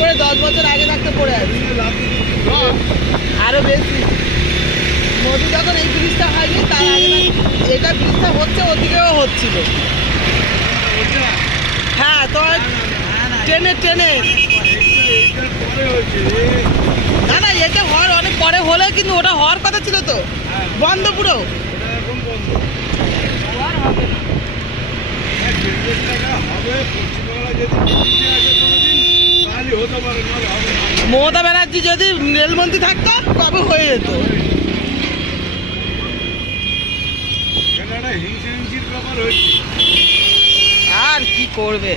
করে 10 বছর আগে থাকতে পড়ে আছে, আরো বেশি। মোদি যখন এই ব্রিজটা হয়নি তার আগে এটা ব্রিজটা হচ্ছে, ওদিকেও হচ্ছিল। হ্যাঁ তোমার ট্রেনে না না, এতে হওয়ার অনেক পরে হলে, কিন্তু ওটা হওয়ার কথা ছিল তো, বন্ধ পুরো। মমতা ব্যানার্জি যদি রেলমন্ত্রী থাকতো কবে হয়ে যেত। আর কি করবে।